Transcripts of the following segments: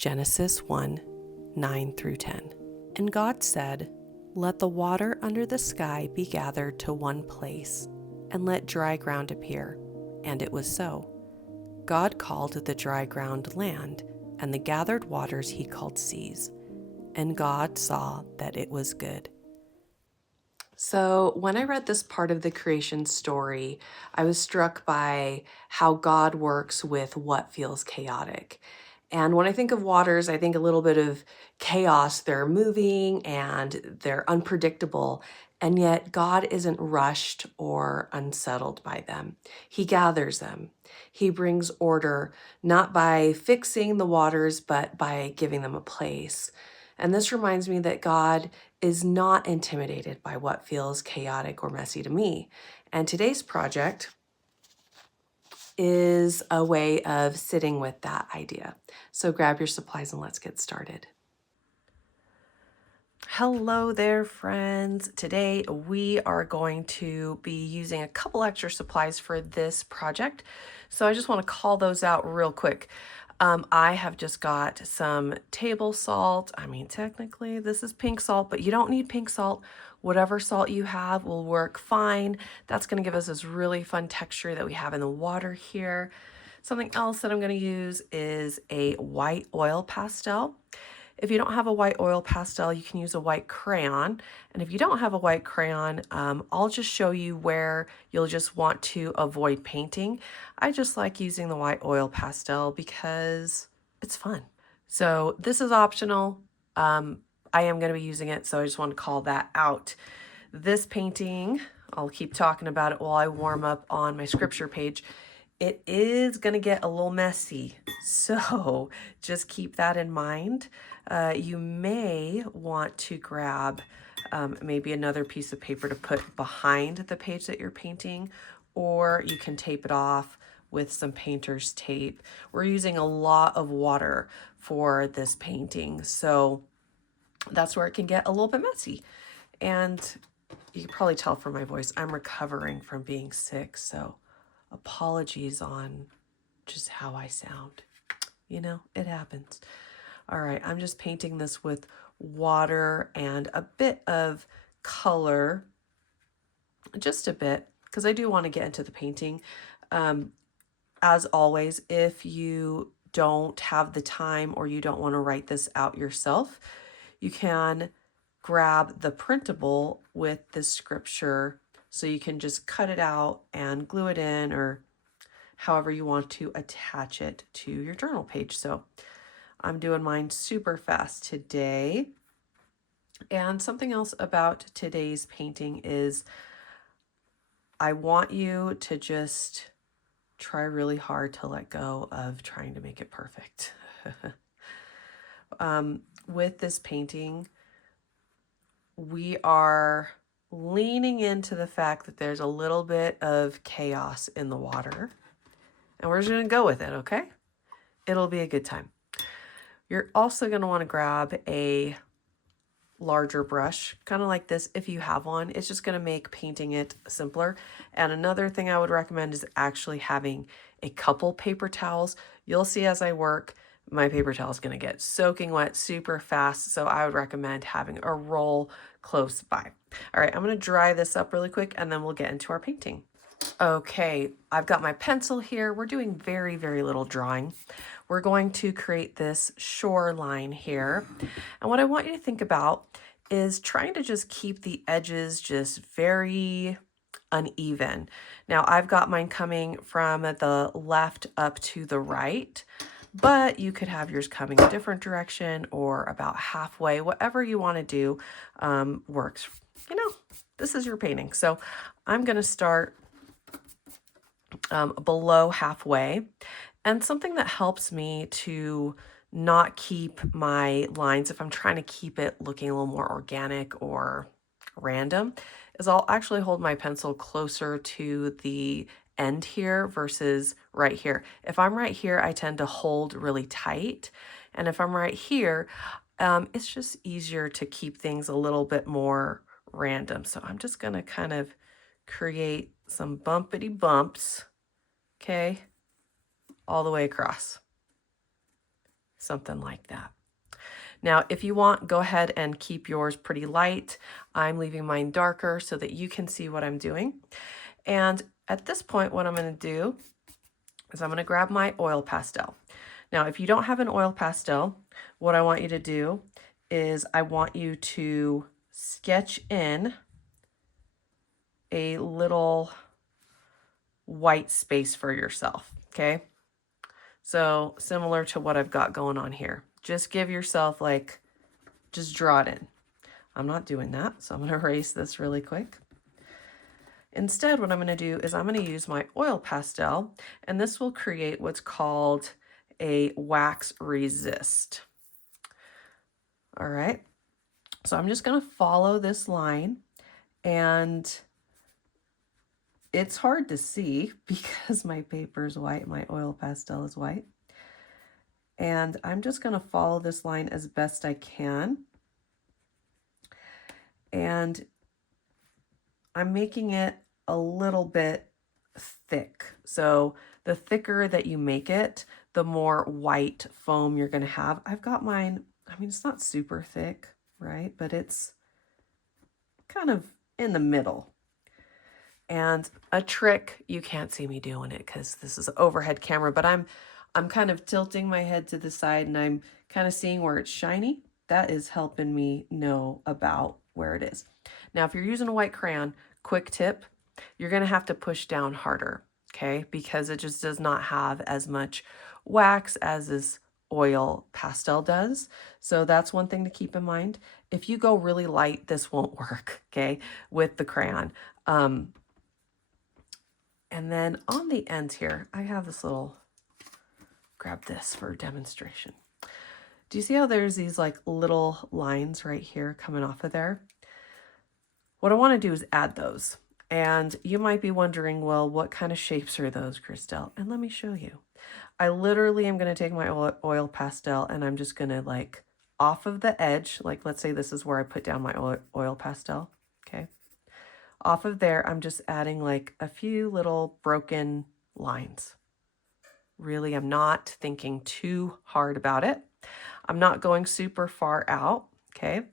Genesis 1, 9 through 10. And God said, "Let the water under the sky be gathered to one place, and let dry ground appear." And it was so. God called the dry ground land, and the gathered waters he called seas. And God saw that it was good. So, when I read this part of the creation story, I was struck by how God works with what feels chaotic. And when I think of waters, I think a little bit of chaos. They're moving and they're unpredictable. And yet, God isn't rushed or unsettled by them. He gathers them. He brings order, not by fixing the waters, but by giving them a place. And this reminds me that God is not intimidated by what feels chaotic or messy to me. And today's project is a way of sitting with that idea. So grab your supplies and let's get started. Hello there, friends. Today we are going to be using a couple extra supplies for this project. So I just want to call those out real quick. I have just got some table salt. I mean, technically this is pink salt, but you don't need pink salt. Whatever salt you have will work fine. That's going to give us this really fun texture that we have in the water here. Something else that I'm going to use is a white oil pastel. If you don't have a white oil pastel, you can use a white crayon. And if you don't have a white crayon, I'll just show you where you'll just want to avoid painting. I just like using the white oil pastel because it's fun. So this is optional. I am going to be using it, so I just want to call that out. This painting, I'll keep talking about it while I warm up on my scripture page. It is going to get a little messy, so just keep that in mind. You may want to grab maybe another piece of paper to put behind the page that you're painting, or you can tape it off with some painter's tape. We're using a lot of water for this painting, so that's where it can get a little bit messy. And you can probably tell from my voice, I'm recovering from being sick, so apologies on just how I sound. You know, it happens. All right, I'm just painting this with water and a bit of color, just a bit, because I do want to get into the painting. As always, if you don't have the time or you don't want to write this out yourself, you can grab the printable with the scripture, so you can just cut it out and glue it in, or however you want to attach it to your journal page. So I'm doing mine super fast today. And something else about today's painting is I want you to just try really hard to let go of trying to make it perfect. With this painting, we are leaning into the fact that there's a little bit of chaos in the water. And we're just going to go with it, okay? It'll be a good time. You're also going to want to grab a larger brush, kind of like this if you have one. It's just going to make painting it simpler. And another thing I would recommend is actually having a couple paper towels. You'll see as I work, my paper towel is going to get soaking wet super fast. So I would recommend having a roll close by. All right, I'm going to dry this up really quick and then we'll get into our painting. Okay, I've got my pencil here. We're doing very, very little drawing. We're going to create this shoreline here. And what I want you to think about is trying to just keep the edges just very uneven. Now, I've got mine coming from the left up to the right, but you could have yours coming a different direction or about halfway. Whatever you want to do works. You know, this is your painting. So I'm going to start below halfway. And something that helps me to not keep my lines, if I'm trying to keep it looking a little more organic or random, is I'll actually hold my pencil closer to the end here versus right here. If I'm right here, I tend to hold really tight. And if I'm right here, it's just easier to keep things a little bit more random. So I'm just going to kind of create some bumpity bumps, okay, all the way across. something like that. Now, if you want, go ahead and keep yours pretty light. I'm leaving mine darker so that you can see what I'm doing. And at this point, what I'm going to do is I'm going to grab my oil pastel. Now, if you don't have an oil pastel, what I want you to do is I want you to sketch in a little white space for yourself, okay? So similar to what I've got going on here. Just give yourself like, just draw it in. I'm not doing that, so I'm going to erase this really quick. Instead, what I'm going to do is I'm going to use my oil pastel, and this will create what's called a wax resist. All right, so I'm just going to follow this line, and it's hard to see because my paper is white, my oil pastel is white. And I'm just going to follow this line as best I can. And I'm making it a little bit thick. So the thicker that you make it, the more white foam you're going to have. I've got mine, I mean, it's not super thick, right? But it's kind of in the middle. And a trick, you can't see me doing it because this is an overhead camera, but I'm kind of tilting my head to the side and I'm kind of seeing where it's shiny. That is helping me know about where it is. Now, if you're using a white crayon, quick tip, you're going to have to push down harder, okay? Because it just does not have as much wax as this oil pastel does. So that's one thing to keep in mind. If you go really light, this won't work, okay, with the crayon. And then on the ends here, I have this little, grab this for demonstration. Do you see how there's these like little lines right here coming off of there? What I want to do is add those. And you might be wondering, well, what kind of shapes are those, Christelle? And let me show you. I literally am going to take my oil pastel and I'm just going to like off of the edge, like let's say this is where I put down my oil pastel, okay? Off of there, I'm just adding like a few little broken lines. Really, I'm not thinking too hard about it. I'm not going super far out, okay?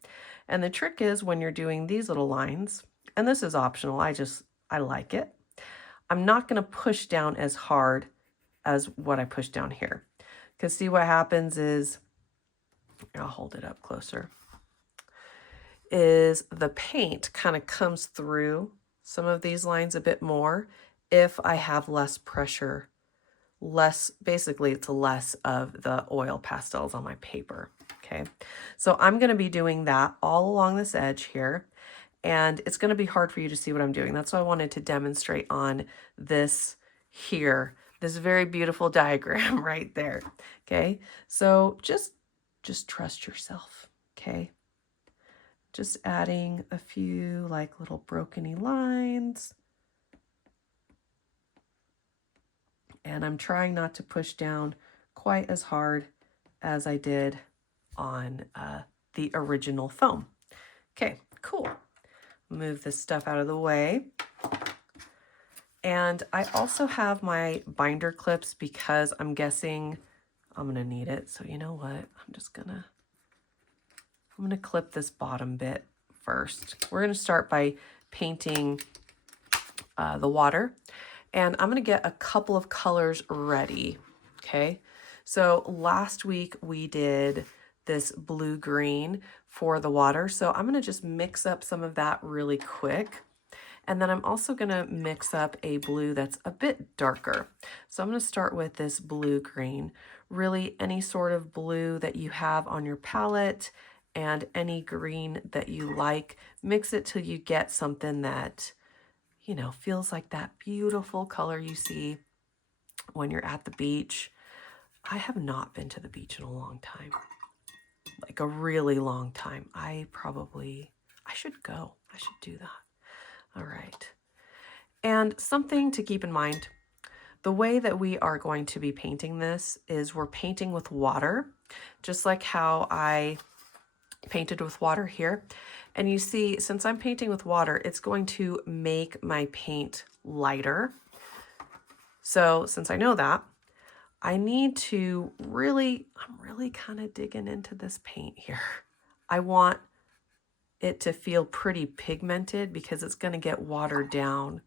And the trick is when you're doing these little lines, and this is optional, I like it. I'm not gonna push down as hard as what I push down here. Because see what happens is, I'll hold it up closer, is the paint kind of comes through some of these lines a bit more if I have less pressure, basically it's less of the oil pastels on my paper, okay? So I'm gonna be doing that all along this edge here, and it's gonna be hard for you to see what I'm doing. That's why I wanted to demonstrate on this here, this very beautiful diagram right there, okay? So just trust yourself, okay? Just adding a few like little broken-y lines. And I'm trying not to push down quite as hard as I did on the original foam. Okay, cool. Move this stuff out of the way. And I also have my binder clips because I'm guessing I'm gonna need it. So you know what? I'm gonna clip this bottom bit first. We're gonna start by painting the water. And I'm gonna get a couple of colors ready, okay? So last week we did this blue-green for the water. So I'm gonna just mix up some of that really quick. And then I'm also gonna mix up a blue that's a bit darker. So I'm gonna start with this blue-green. Really any sort of blue that you have on your palette and any green that you like, mix it till you get something that, you know, feels like that beautiful color you see when you're at the beach. I have not been to the beach in a long time, like a really long time. I should go. I should do that. All right. And something to keep in mind, the way that we are going to be painting this is we're painting with water, just like how I painted with water here. And you see, since I'm painting with water, it's going to make my paint lighter. So since I know that, I need to really, I'm really kind of digging into this paint here. I want it to feel pretty pigmented because it's going to get watered down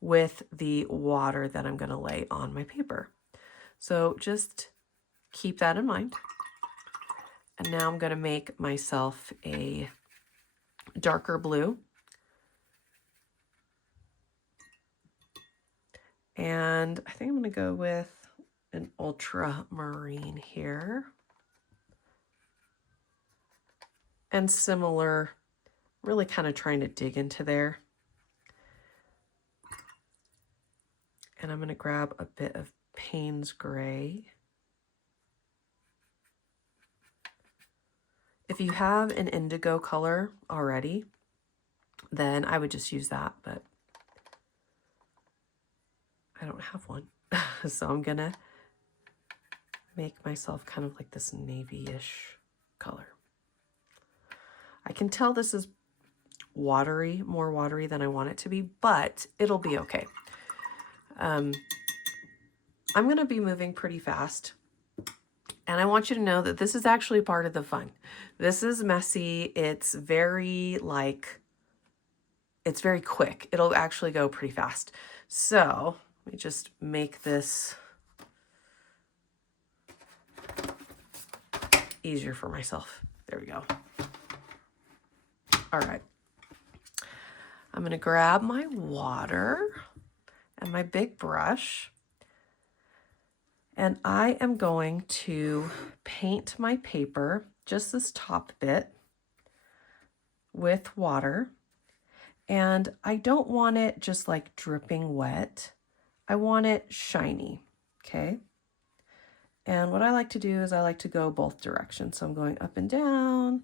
with the water that I'm going to lay on my paper. So just keep that in mind. And now I'm going to make myself a darker blue. And I think I'm going to go with an ultramarine here. And similar, really kind of trying to dig into there. And I'm going to grab a bit of Payne's Gray. If you have an indigo color already, then I would just use that, but I don't have one. So I'm going to make myself kind of like this navy-ish color. I can tell this is watery, more watery than I want it to be, but it'll be okay. I'm going to be moving pretty fast. And I want you to know that this is actually part of the fun. This is messy. It's very it's very quick. It'll actually go pretty fast. So let me just make this easier for myself. There we go. All right. I'm going to grab my water and my big brush. And I am going to paint my paper, just this top bit, with water. And I don't want it just like dripping wet. I want it shiny, okay? And what I like to do is I like to go both directions. So I'm going up and down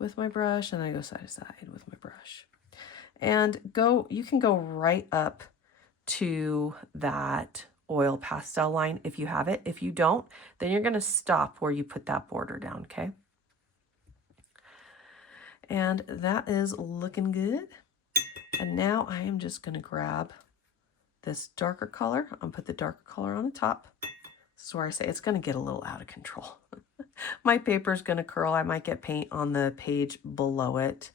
with my brush, and I go side to side with my brush. And you can go right up to that oil pastel line if you have it. If you don't, then you're going to stop where you put that border down, okay? And that is looking good. And now I am just going to grab this darker color. I'm going to put the darker color on the top. This is where I say it's going to get a little out of control. My paper is going to curl. I might get paint on the page below it.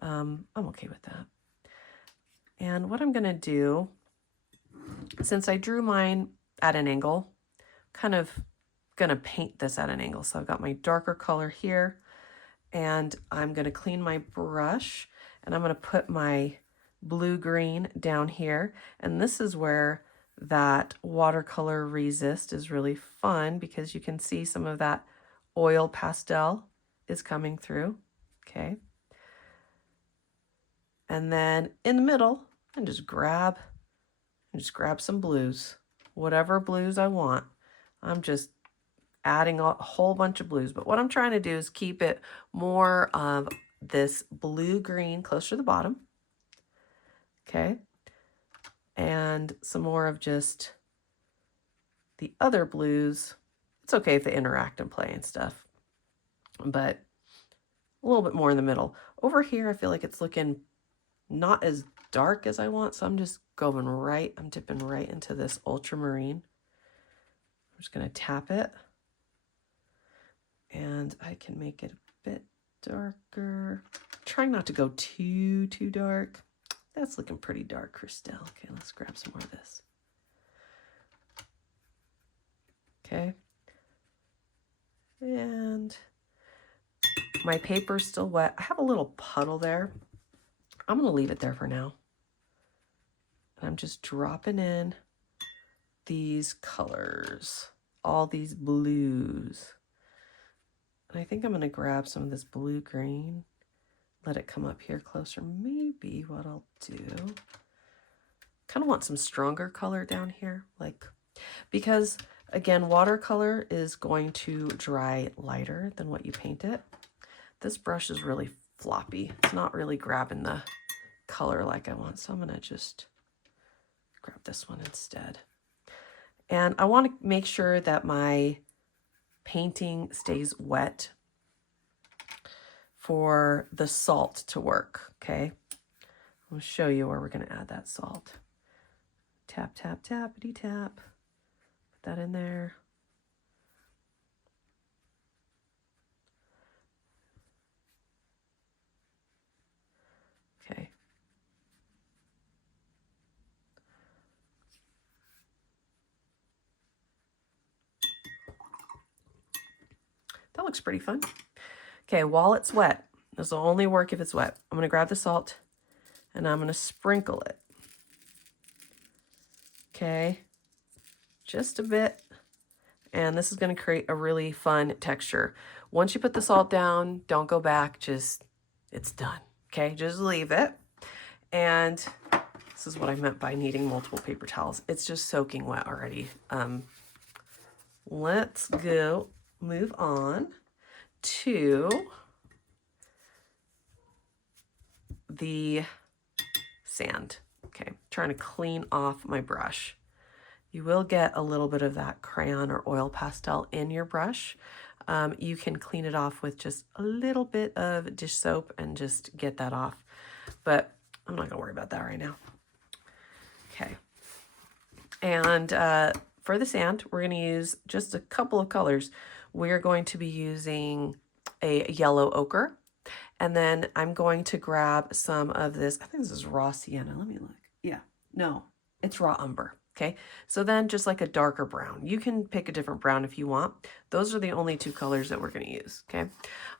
I'm okay with that. And what I'm going to do, since I drew mine at an angle, kind of going to paint this at an angle. So I've got my darker color here, and I'm going to clean my brush, and I'm going to put my blue-green down here. And this is where that watercolor resist is really fun, because you can see some of that oil pastel is coming through, okay? And then in the middle, and just grab some blues, whatever blues I want. I'm just adding a whole bunch of blues, but what I'm trying to do is keep it more of this blue-green closer to the bottom, okay? And some more of just the other blues. It's okay if they interact and play and stuff, but a little bit more in the middle. Over here, I feel like it's looking not as dark as I want, so I'm just going right, I'm dipping right into this ultramarine. I'm just going to tap it, and I can make it a bit darker. Trying not to go too dark. That's looking pretty dark, Christelle. Okay, let's grab some more of this. Okay. And my paper's still wet. I have a little puddle there. I'm going to leave it there for now. And I'm just dropping in these colors, all these blues. And I think I'm going to grab some of this blue-green, let it come up here closer. Maybe what I'll do, kind of want some stronger color down here, because again, watercolor is going to dry lighter than what you paint it. This brush is really floppy. It's not really grabbing the color like I want, so I'm going to just grab this one instead. And I want to make sure that my painting stays wet for the salt to work, okay? I'll show you where we're going to add that salt. Tap, tap, tappity tap. Put that in there. Okay. That looks pretty fun. Okay, while it's wet, this will only work if it's wet. I'm going to grab the salt and I'm going to sprinkle it. Okay, just a bit. And this is going to create a really fun texture. Once you put the salt down, don't go back, just, it's done. Okay, just leave it. And this is what I meant by needing multiple paper towels. It's just soaking wet already. Let's go move on to the sand. Okay, trying to clean off my brush. You will get a little bit of that crayon or oil pastel in your brush. You can clean it off with just a little bit of dish soap and just get that off. But I'm not gonna worry about that right now. Okay. And for the sand, we're gonna use just a couple of colors. We're going to be using a yellow ochre. And then I'm going to grab some of this, I think this is raw sienna. Let me look. Yeah, no, it's raw umber. Okay, so then just like a darker brown. You can pick a different brown if you want. Those are the only two colors that we're going to use. Okay,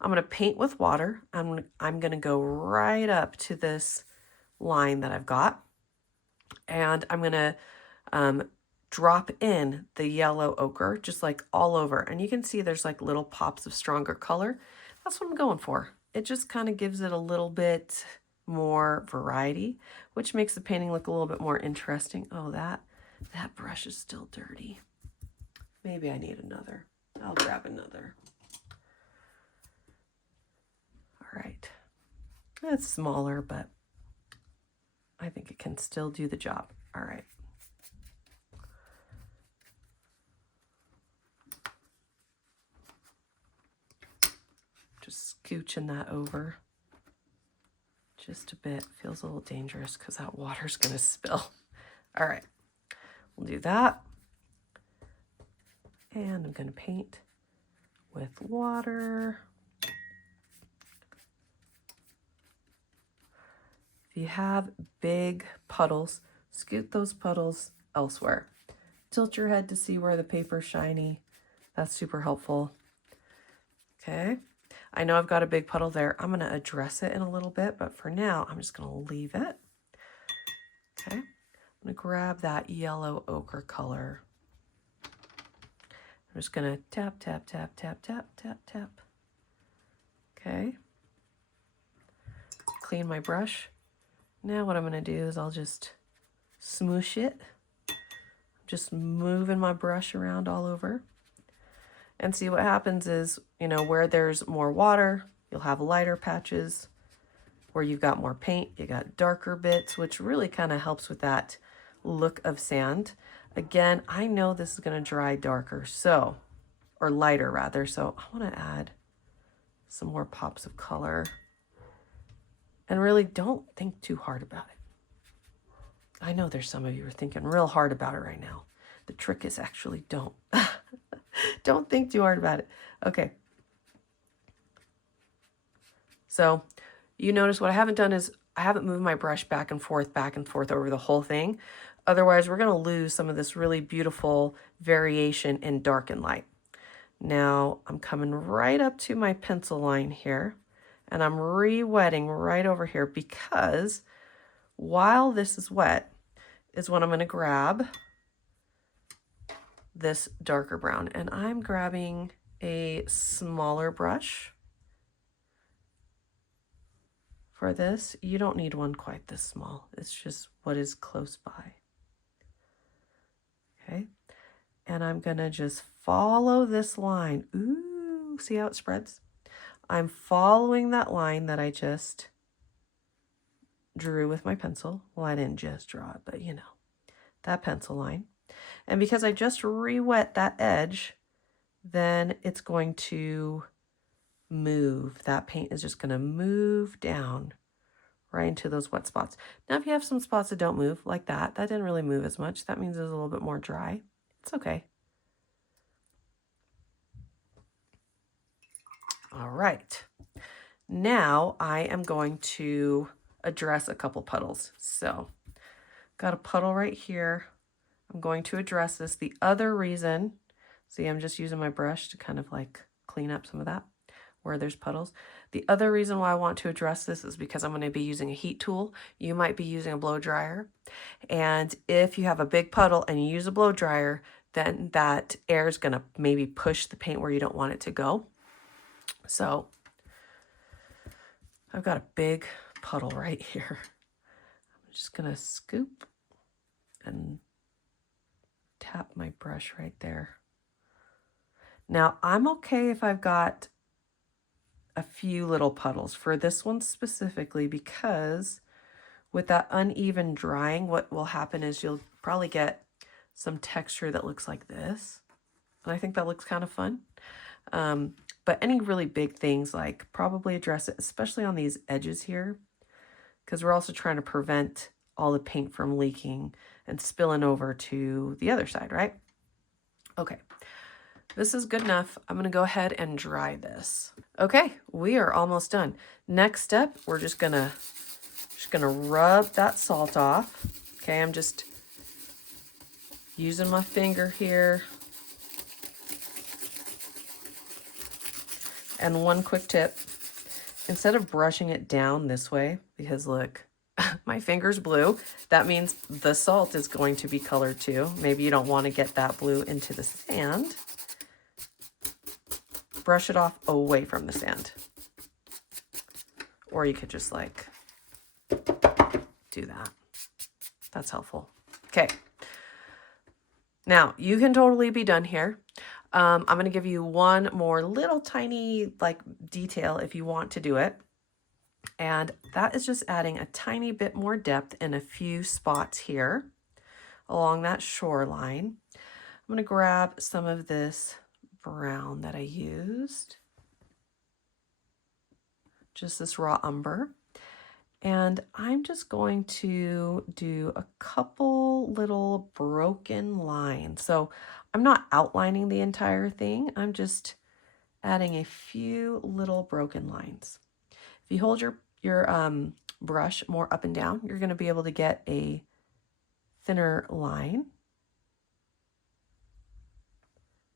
I'm going to paint with water. I'm going to go right up to this line that I've got. And I'm going to drop in the yellow ochre just like all over. And you can see there's like little pops of stronger color. That's what I'm going for. It just kind of gives it a little bit more variety, which makes the painting look a little bit more interesting. Oh, that brush is still dirty. Maybe I need another. I'll grab another. All right. It's smaller, but I think it can still do the job. All right. Just scooching that over just a bit. Feels a little dangerous because that water's going to spill. All right. We'll do that. And I'm going to paint with water. If you have big puddles, scoot those puddles elsewhere. Tilt your head to see where the paper's shiny. That's super helpful. Okay. I know I've got a big puddle there. I'm going to address it in a little bit, but for now, I'm just going to leave it. Okay. I'm going to grab that yellow ochre color. I'm just going to tap, tap, tap, tap, tap, tap, tap. Okay. Clean my brush. Now what I'm going to do is I'll just smoosh it. Just moving my brush around all over. And see what happens is, you know, where there's more water, you'll have lighter patches. Where you've got more paint, you got darker bits, which really kind of helps with that look of sand. Again, I know this is going to dry darker, so, or lighter rather, so I want to add some more pops of color. And really don't think too hard about it. I know there's some of you are thinking real hard about it right now. The trick is actually don't. Don't think too hard about it. Okay. So you notice what I haven't done is I haven't moved my brush back and forth over the whole thing. Otherwise, we're going to lose some of this really beautiful variation in dark and light. Now I'm coming right up to my pencil line here and I'm re-wetting right over here because while this is wet is when I'm going to grab this darker brown, and I'm grabbing a smaller brush for this. You don't need one quite this small. It's just what is close by. Okay. And I'm going to just follow this line. Ooh, see how it spreads? I'm following that line that I just drew with my pencil. Well, I didn't just draw it, but you know, that pencil line. And because I just re-wet that edge, then it's going to move. That paint is just going to move down right into those wet spots. Now, if you have some spots that don't move like that didn't really move as much. That means it's a little bit more dry. It's okay. All right. Now I am going to address a couple puddles. So got a puddle right here. I'm going to address this. The other reason, see, I'm just using my brush to kind of like clean up some of that where there's puddles. The other reason why I want to address this is because I'm going to be using a heat tool. You might be using a blow dryer. And if you have a big puddle and you use a blow dryer, then that air is going to maybe push the paint where you don't want it to go. So I've got a big puddle right here. I'm just going to scoop and tap my brush right there. Now I'm okay if I've got a few little puddles for this one specifically, because with that uneven drying, what will happen is you'll probably get some texture that looks like this. And I think that looks kind of fun. But any really big things, like probably address it, especially on these edges here, because we're also trying to prevent all the paint from leaking and spilling over to the other side, right? Okay, this is good enough. I'm gonna go ahead and dry this. Okay, we are almost done. Next step, we're just gonna rub that salt off. Okay, I'm just using my finger here. And one quick tip, instead of brushing it down this way, because look, my finger's blue, that means the salt is going to be colored too. Maybe you don't want to get that blue into the sand. Brush it off away from the sand. Or you could just like do that. That's helpful. Okay. Now you can totally be done here. I'm going to give you one more little tiny like detail if you want to do it. And that is just adding a tiny bit more depth in a few spots here along that shoreline. I'm going to grab some of this brown that I used, just this raw umber. And I'm just going to do a couple little broken lines. So I'm not outlining the entire thing. I'm just adding a few little broken lines. If you hold your brush more up and down, you're going to be able to get a thinner line.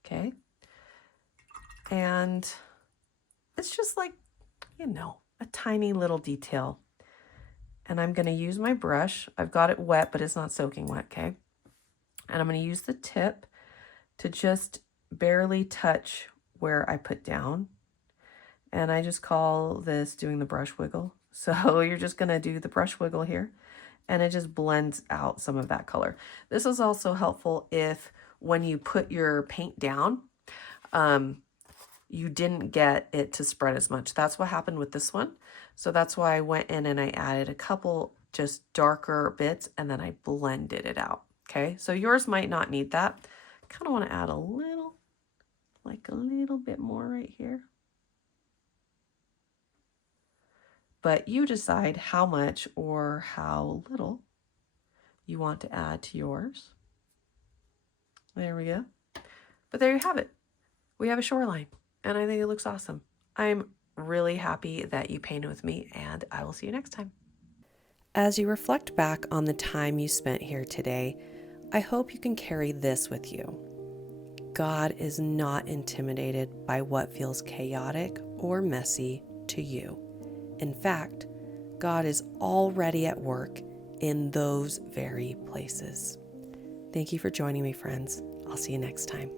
Okay. And it's just like, you know, a tiny little detail. And I'm going to use my brush. I've got it wet, but it's not soaking wet, okay? And I'm going to use the tip to just barely touch where I put down. And I just call this doing the brush wiggle. So you're just going to do the brush wiggle here, and it just blends out some of that color. This is also helpful if when you put your paint down, you didn't get it to spread as much. That's what happened with this one. So that's why I went in and I added a couple just darker bits and then I blended it out. Okay, so yours might not need that. Kind of want to add a little, like a little bit more right here. But you decide how much or how little you want to add to yours. There we go. But there you have it. We have a shoreline, and I think it looks awesome. I'm really happy that you painted with me, and I will see you next time. As you reflect back on the time you spent here today, I hope you can carry this with you. God is not intimidated by what feels chaotic or messy to you. In fact, God is already at work in those very places. Thank you for joining me, friends. I'll see you next time.